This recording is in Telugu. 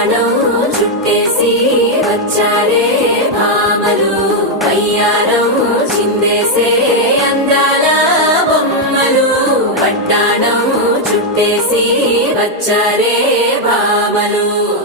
వడ్డాణం చుట్టేసి వచ్చారే భామలు, వయ్యారం చిందేసే అందాల బొమ్మలు. వడ్డాణం చుట్టేసి వచ్చారే భామలు.